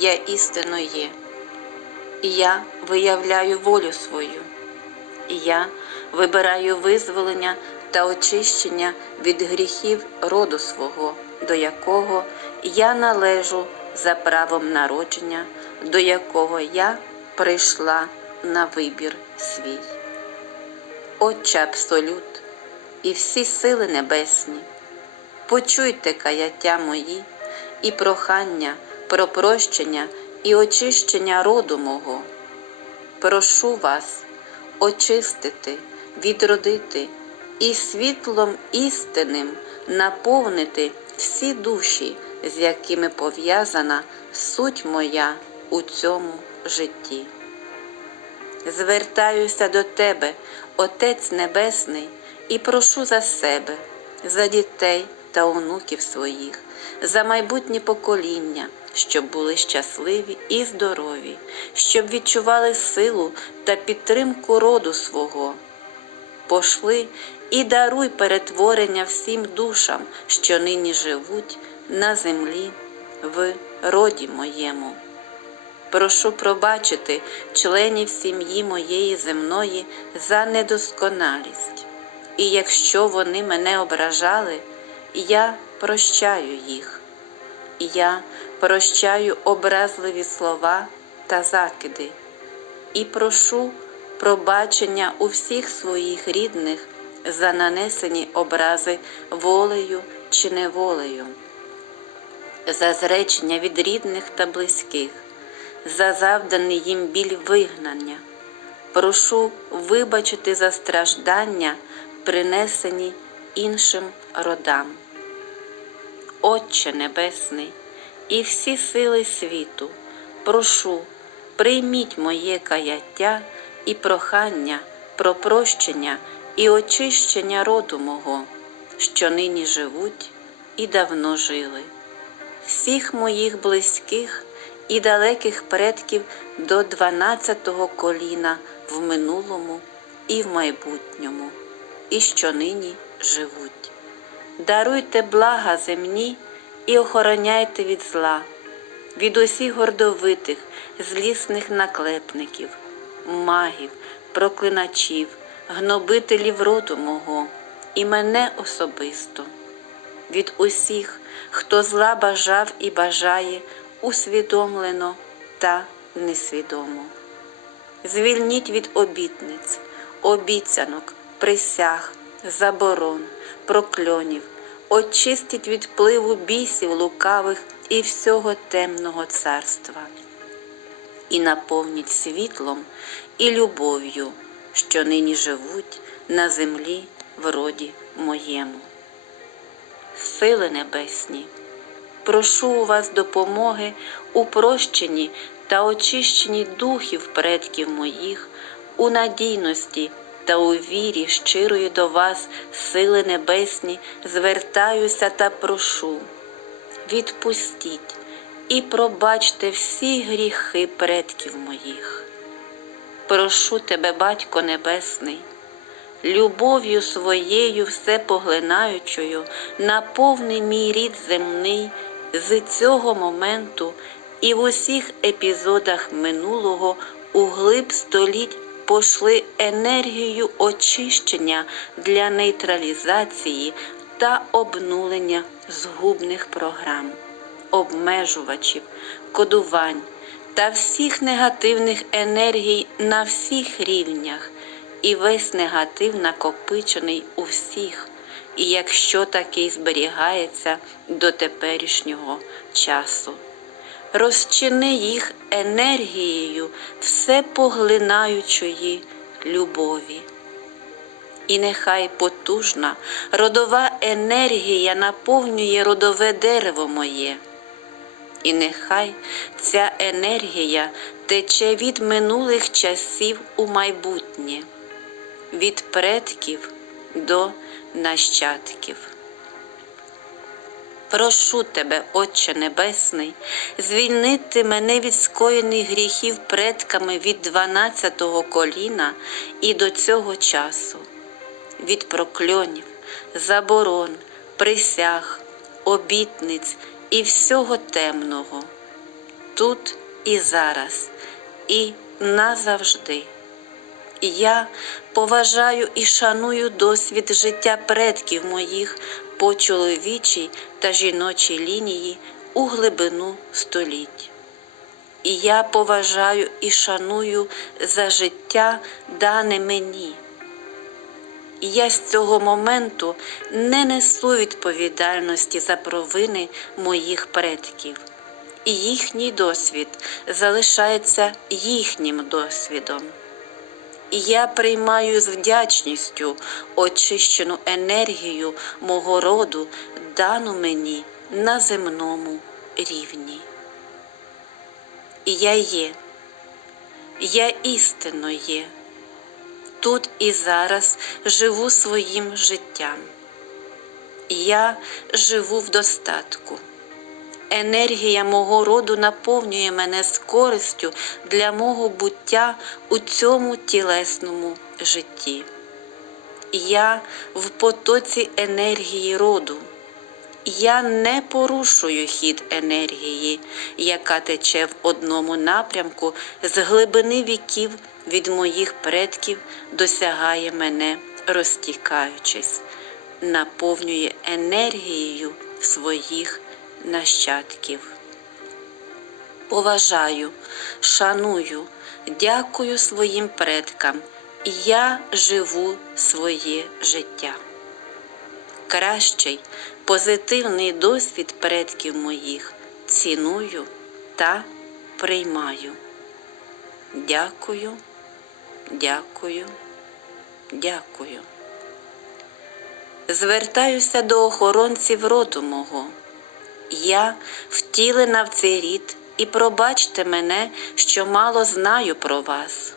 я істинно є. Я виявляю волю свою, я вибираю визволення та очищення від гріхів роду свого, до якого я належу за правом народження, до якого я прийшла на вибір свій. Отче Абсолют і всі сили небесні, почуйте каяття мої і прохання про прощення і очищення роду мого. Прошу вас очистити, відродити і світлом істинним наповнити всі душі, з якими пов'язана суть моя у цьому житті. Звертаюся до Тебе, Отець Небесний, і прошу за себе, за дітей та онуків своїх, за майбутнє покоління, щоб були щасливі і здорові, щоб відчували силу та підтримку роду свого. Пошли і даруй перетворення всім душам, що нині живуть на землі в роді моєму. Прошу пробачити членів сім'ї моєї земної за недосконалість, і якщо вони мене ображали, я прощаю їх, я прощаю образливі слова та закиди, і прошу пробачення у всіх своїх рідних за нанесені образи волею чи неволею, за зречення від рідних та близьких за завданий їм біль вигнання. Прошу вибачити за страждання, принесені іншим родам. Отче Небесний, і всі сили світу, прошу, прийміть моє каяття і прохання про прощення і очищення роду мого, що нині живуть і давно жили, всіх моїх близьких і далеких предків до дванадцятого коліна в минулому і в майбутньому, і що нині живуть. Даруйте блага земні і охороняйте від зла, від усіх гордовитих, злісних наклепників, магів, проклиначів, гнобителів роду мого і мене особисто, від усіх, хто зла бажав і бажає усвідомлено та несвідомо. Звільніть від обітниць, обіцянок, присяг, заборон, прокльонів, очистіть від впливу бісів лукавих і всього темного царства, і наповніть світлом і любов'ю, що нині живуть на землі в роді моєму. Сили небесні прошу у вас допомоги у прощенні та очищенні духів предків моїх, у надійності та у вірі щирої до вас, сили небесні, звертаюся та прошу. Відпустіть і пробачте всі гріхи предків моїх. Прошу тебе, Батько Небесний, любов'ю своєю всепоглинаючою, наповни мій рід земний з цього моменту і в усіх епізодах минулого у глиб століть пошли енергію очищення для нейтралізації та обнулення згубних програм, обмежувачів, кодувань та всіх негативних енергій на всіх рівнях, і весь негатив накопичений у всіх, і якщо такий зберігається до теперішнього часу. Розчини їх енергією всепоглинаючої любові. І нехай потужна родова енергія наповнює родове дерево моє. І нехай ця енергія тече від минулих часів у майбутнє, від предків до нащадків. Прошу тебе, Отче Небесний, звільнити мене від скоєних гріхів предками від дванадцятого коліна і до цього часу, від прокльонів, заборон, присяг, обітниць і всього темного. тут і зараз, і назавжди. Я поважаю і шаную досвід життя предків моїх по чоловічій та жіночій лінії у глибину століть. І я поважаю і шаную за життя, дане мені. І я з цього моменту не несу відповідальності за провини моїх предків, і їхній досвід залишається їхнім досвідом. І я приймаю з вдячністю очищену енергію мого роду, дану мені на земному рівні. Я є, я істинно є, тут і зараз живу своїм життям. Я живу в достатку. Енергія мого роду наповнює мене з користю для мого буття у цьому тілесному житті. Я в потоці енергії роду. Я не порушую хід енергії, яка тече в одному напрямку з глибини віків від моїх предків, досягає мене, розтікаючись, наповнює енергією своїх нащадків. Поважаю, шаную, дякую своїм предкам, і я живу своє життя. Кращий, позитивний досвід предків моїх ціную та приймаю. Дякую, дякую, дякую. Звертаюся до охоронців роду мого. Я втілена в цей рід, і пробачте мене, що мало знаю про вас,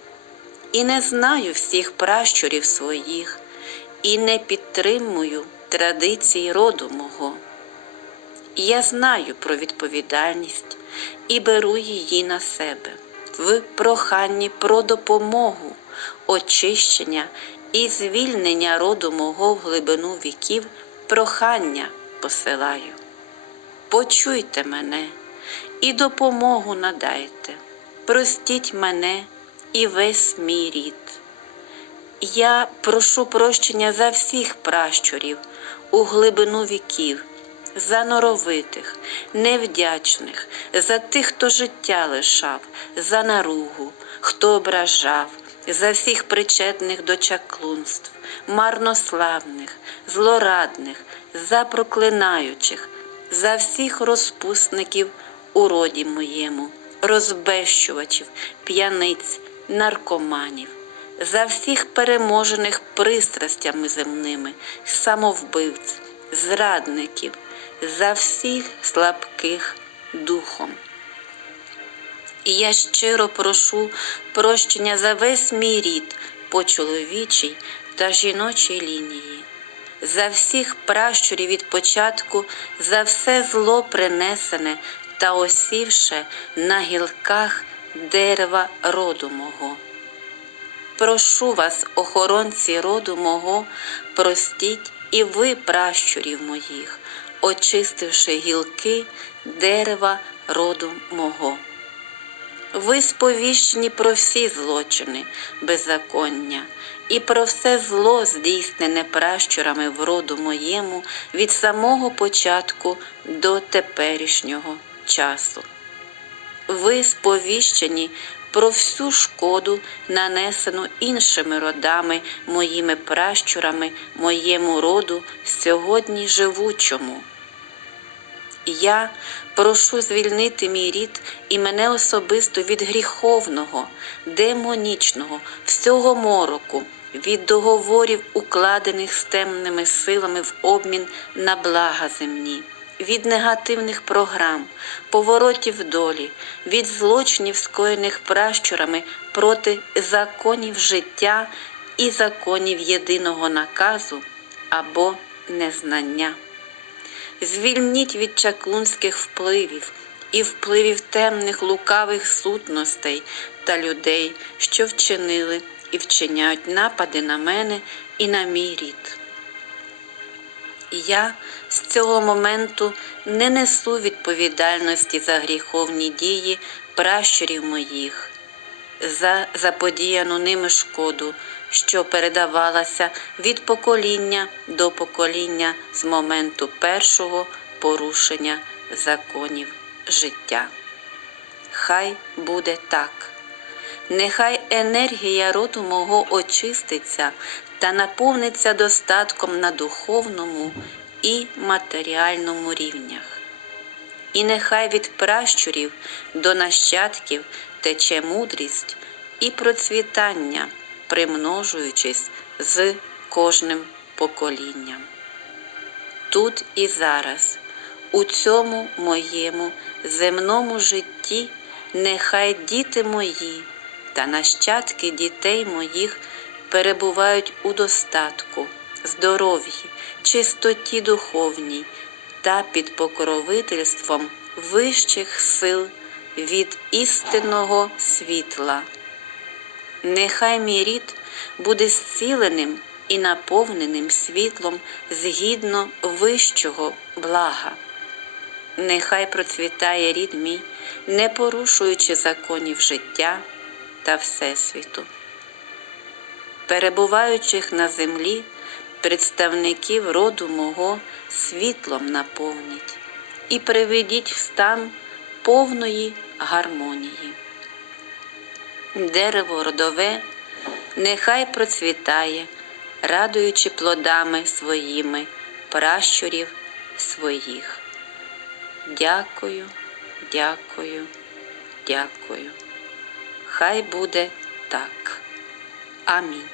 і не знаю всіх пращурів своїх, і не підтримую традиції роду мого. Я знаю про відповідальність і беру її на себе в проханні про допомогу, очищення і звільнення роду мого в глибину віків, прохання посилаю. Почуйте мене і допомогу надайте, простіть мене і весь мій рід. Я прошу прощення за всіх пращурів у глибину віків, за норовитих, невдячних, за тих, хто життя лишав, за наругу, хто ображав, за всіх причетних до чаклунств, марнославних, злорадних, за проклинаючих, за всіх розпусників у роді моєму, розбещувачів, п'яниць, наркоманів за всіх переможених пристрастями земними, самовбивць, зрадників, за всіх слабких духом. І я щиро прошу прощення за весь мій рід по чоловічій та жіночій лінії, за всіх пращурів від початку, за все зло принесене та осівше на гілках дерева роду мого. Прошу вас, охоронці роду мого, простіть і ви пращурів моїх, очистивши гілки дерева роду мого. Ви сповіщені про всі злочини, беззаконня, і про все зло, здійснене пращурами в роду моєму від самого початку до теперішнього часу. Ви сповіщені про всю шкоду, нанесену іншими родами, моїми пращурами, моєму роду сьогодні живучому. Я прошу звільнити мій рід і мене особисто від гріховного, демонічного, всього мороку, від договорів, укладених з темними силами в обмін на блага земні від негативних програм, поворотів долі, від злочинів, скоєних пращурами проти законів життя і законів єдиного наказу або незнання. Звільніть від чаклунських впливів і впливів темних лукавих сутностей та людей, що вчинили і вчиняють напади на мене і на мій рід. Я з цього моменту не несу відповідальності за гріховні дії пращурів моїх, за заподіяну ними шкоду, що передавалася від покоління до покоління з моменту першого порушення законів життя. Хай буде так. Нехай енергія роду мого очиститься та наповниться достатком на духовному і матеріальному рівнях. І нехай від пращурів до нащадків тече мудрість і процвітання, примножуючись з кожним поколінням. Тут і зараз, у цьому моєму земному житті, нехай діти мої та нащадки дітей моїх перебувають у достатку, здоров'ї, чистоті духовній та під покровительством вищих сил від істинного світла. Нехай мій рід буде зціленим і наповненим світлом згідно вищого блага. Нехай процвітає рід мій, не порушуючи законів життя та Всесвіту. Перебуваючих на землі, представників роду мого світлом наповніть і приведіть в стан повної гармонії. Дерево родове нехай процвітає, радуючи плодами своїми пращурів своїх. Дякую, дякую, дякую. Хай буде так. Амінь.